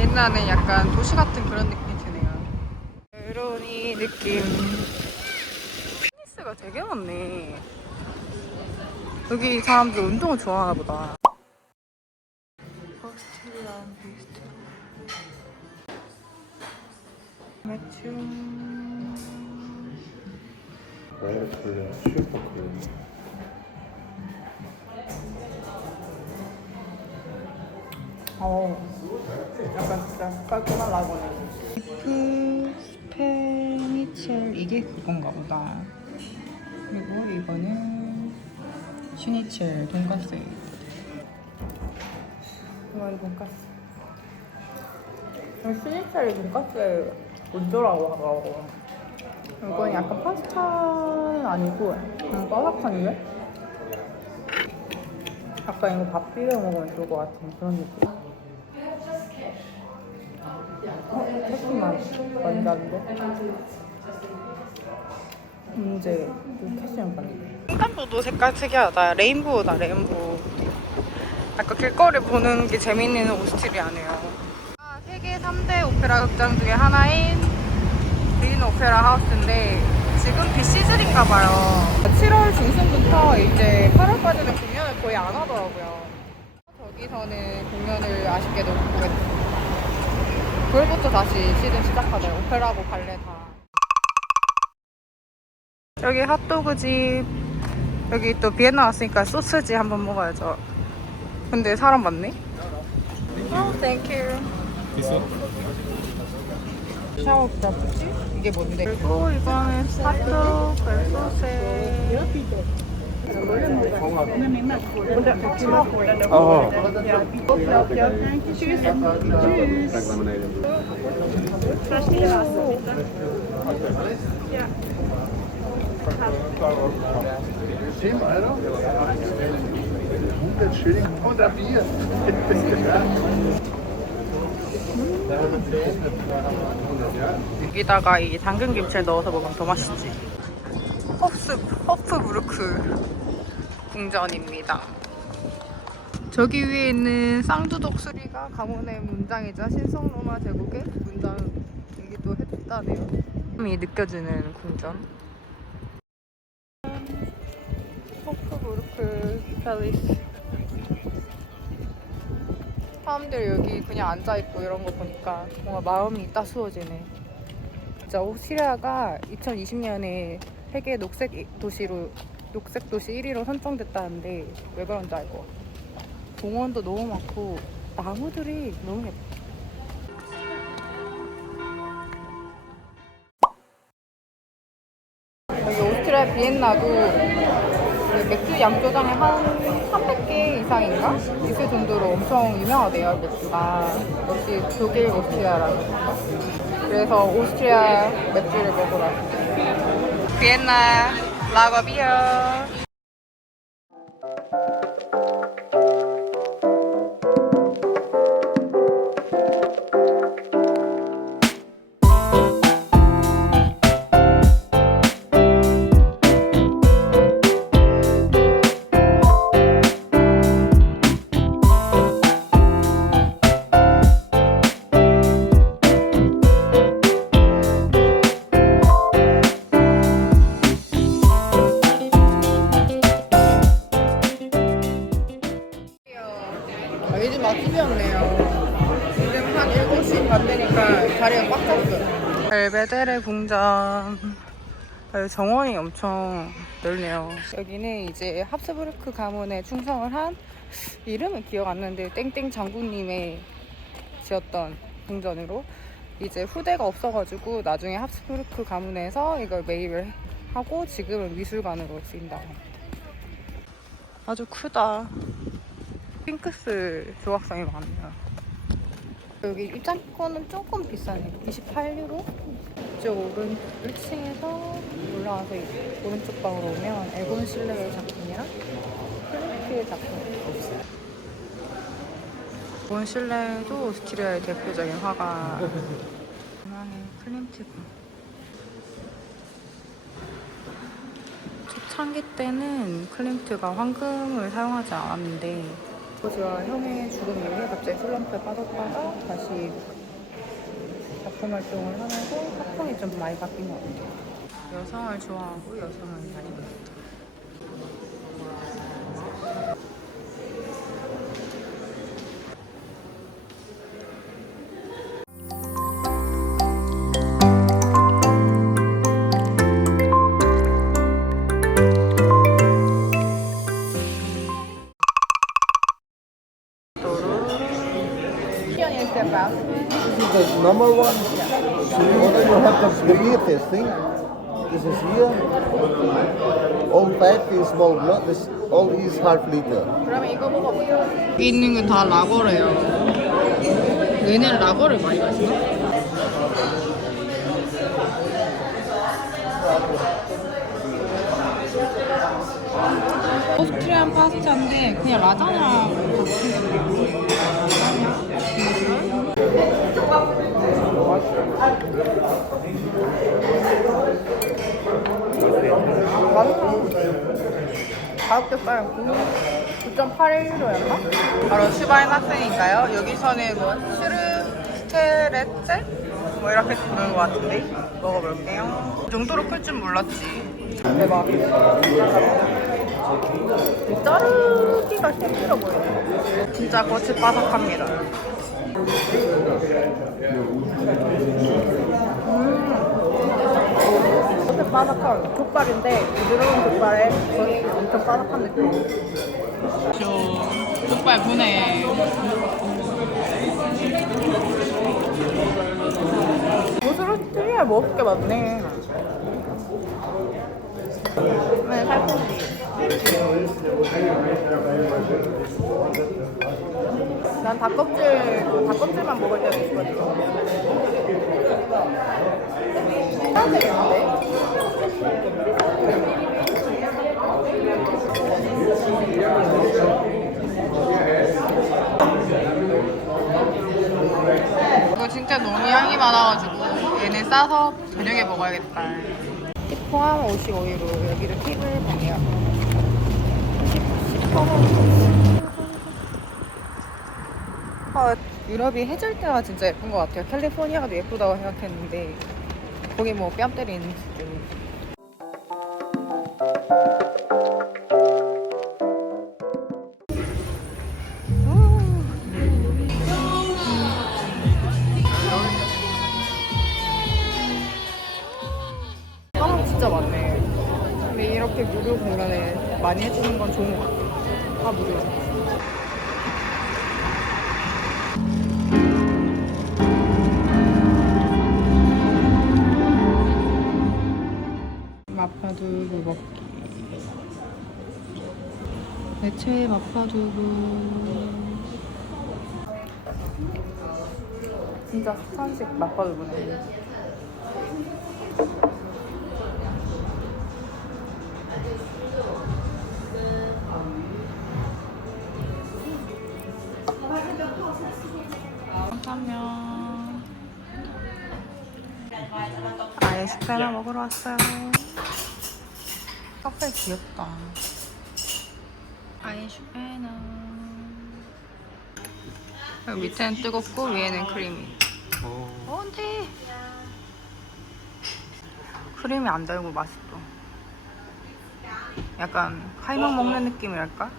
비엔나는 약간 도시 같은 그런 느낌이 드네요. 외로운이 느낌. 피니스가 되게 많네. 여기 사람들 운동을 좋아하나 보다. 오스트리안 비스트. 매춘. 와이어풀 슈퍼클 어, 약간 진짜 깔끔한 라거네. 비프 스페니첼 이게 그건가 보다. 그리고 이거는 슈니첼 돈가스. 이건 돈가스. 슈니첼이 돈가스의 원조라고 하더라고. 이건 약간 파스타는 아니고 그냥 바삭한데? 약간 이거 밥 비벼 먹으면 좋을 것 같은 그런 느낌. 어, 캐시만 나는데? 문제, 이 캐시만 봤는데. 횡단보도 색깔 특이하다. 레인보우다, 레인보우. 아까 길거리 보는 게 재밌는 오스트리아네요. 아, 세계 3대 오페라 극장 중에 하나인 그린 오페라 하우스인데 지금 비 시즌인가 봐요. 7월 중순부터 이제 8월까지는 공연을 거의 안 하더라고요. 저기서는 공연을 아쉽게도 못 보게 됐어요. 9월부터 다시 시즌 시작하대요. 오페라고 발레 다. 여기 핫도그 집. 여기 또 비엔나 왔으니까 소스지 한번 먹어야죠. 근데 사람 많네? 어, 땡큐. 있어? 샤워 브라프지? 이게 뭔데? 그리고 이거는 핫도그 소세. 어. Tim, Alter. 100 Schilling und ein Bier. 여기다가 이 당근 김치를 넣어서 먹으면 더 맛있지. 허프, 허프부르크 궁전입니다. 저기 위에 있는 쌍두독 수리가 가문의 문장이자 신성로마 제국의 문장이기도 했다네요. 이 느껴지는 궁전. 허프부르크 팰리스. 사람들 여기 그냥 앉아있고 이런 거 보니까 뭔가 마음이 따스워지네. 진짜 오스트리아가 2020년에 세계 녹색 도시로 녹색 도시 1위로 선정됐다는데 왜 그런지 알 것 같아. 공원도 너무 많고 나무들이 너무 예뻐. 여기 오스트리아 비엔나도 그 맥주 양조장에 한 300개 이상인가? 있을 정도로 엄청 유명하대요, 맥주가. 역시 독일 오스트리아라서. 그래서 오스트리아 맥주를 먹으러 왔어요. 비엔나 라거 비어. 벨베데레 궁전. 아, 정원이 엄청 넓네요. 여기는 이제 합스부르크 가문에 충성을 한 이름은 기억 안 나는데 땡땡 장군님의 지었던 궁전으로 이제 후대가 없어가지고 나중에 합스부르크 가문에서 이걸 매입을 하고 지금은 미술관으로 합니다. 아주 크다. 핑크스 조각상이 많네요. 여기 입장권은 조금 비싸네. 28유로? 이쪽 오른 1층에서 올라와서 이 오른쪽 방으로 오면 에곤 실레의 작품이랑 클리프의 작품이 있어요. 에곤 실레도 오스트리아의 대표적인 화가 중앙에 클림트고 초창기 때는 클림트가 황금을 사용하지 않았는데 아버지와 형의 죽음 이후에 갑자기 슬럼프에 빠졌다가 다시 작품 활동을 하면서 학풍이 좀 많이 바뀐 것 같아요. 여성을 좋아하고 여성을 많이 봤다. All fat is small blood. This all is half liter. 그러면 이거 먹어볼게요. 여기 있는 건 다 라거래요. 얘는 라거를 많이 마시나? 오스트리안 파스타인데 그냥 라자냐 가격대 싸요. 9.81유로였나? 바로 슈바인 학생인가요? 여기서는 뭐 슈르스테레체? 뭐 이렇게 부르는 것 같은데 먹어볼게요. 이 정도로 클 줄 몰랐지. 대박. 자르기가 힘들어 보여요. 진짜 겉이 바삭합니다. 겉은 바삭한 족발인데 부드러운 족발에 엄청 바삭한 느낌. 저 족발 분해. 오스트리아 먹을 게 많네. 네, 살코기. 난 닭껍질, 닭껍질만 먹을 때도 있거든. 해야 되겠는데? 이거 진짜 너무 향이 싸서 저녁에 먹어야겠다. 팁 포함 55유로 여기를 팁을 보내요. 10, 10%. 아, 유럽이 해질 때가 진짜 예쁜 것 같아요. 캘리포니아도 예쁘다고 생각했는데 거기 뭐 뺨 때리는 수준. 많이 해주는 건 좋은 것 같아. 다 무료. 마파두부 먹기. 내 최애 마파두부. 진짜 스탄식 마파두부네. 아예 식사를 먹으러 왔어요. 카페 귀엽다. 아이슈페너 여기 밑에는 뜨겁고 위에는 크림이 어. 근데? 크림이 안 달고 맛있어. 약간 카이막 먹는 느낌이랄까?